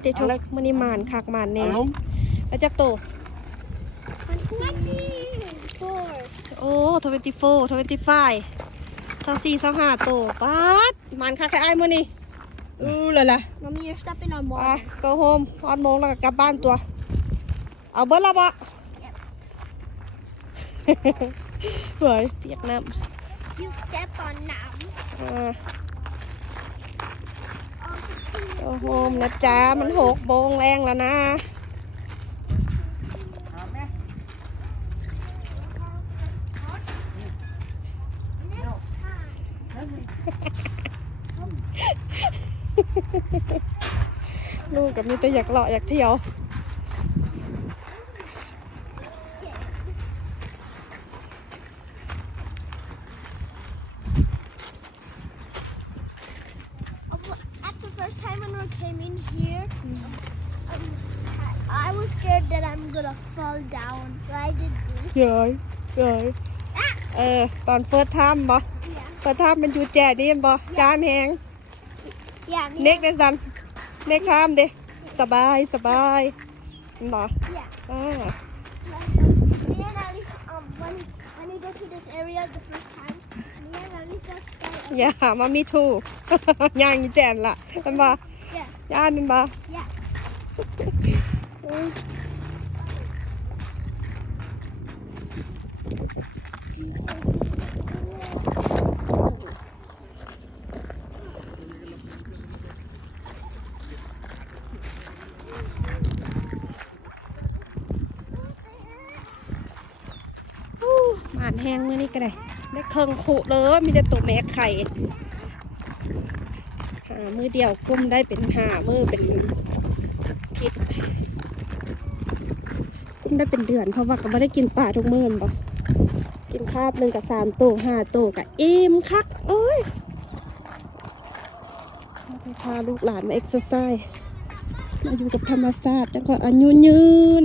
เดี๋ยวทุกมันนี่หมานคักหมานแน่เอาลงแล้วจักโตมันนั่นนี่โฟร์โอ้ทเวนตี้โฟทเวนตี้ไฟสามสี่สามห้าโตป๊าดหมานคักแต่ไอ้ายมื้อนี่อู้เลยล่ะ Mommy, you're stepping on ไป water. go home ออนโมงแล้วก็กลับบ้านตัว เอาเบิร์ละบ่เฮ้ยเปียกน้ You step on now. ำ โฮมนะจ๊ะ มันหกโมงแรงแล้วนะ ลูกกับมีแต่อยากเลาะอยากเที่ยว At the first time when we came in here, um, I, I was scared that I'm gonna fall down, so I did this. เย้ยเย้ยเออ ตอนเฟิร์สทัมบ่ Yeah. เฟิร์สทัมมันอยู่แจ่ดีนบ่จานแหง Yeah. Me เน็กเดซันเน็กทามเด้สบายสบายบ่ Yeah. อ่า Me and Alice, um, when when we go to this area the first time, me and Alice just started. อย่ามามีทูย่างยู่แจนละมันบ่ Yeah. ย่านมันบ่ Yeah. อู้หมานแห้งมื้อนี้ก็ได้ ได้เครื่องขุเลย มีแต่ตัวแม่ไข่หามือเดียวกุ้มได้เป็นหามือเป็นคิดกุ้มได้เป็นเดือนเพราะว่าก็ไม่ได้กินปลาทุกมื้อบ่กินคาบหนึ่งกับสามโตห้าโตกับอิ่มคักเอ้ยไปพาลูกหลานมาเอ็กซ์ไซส์มาอยู่กับธรรมชาติจังก็อายุยืน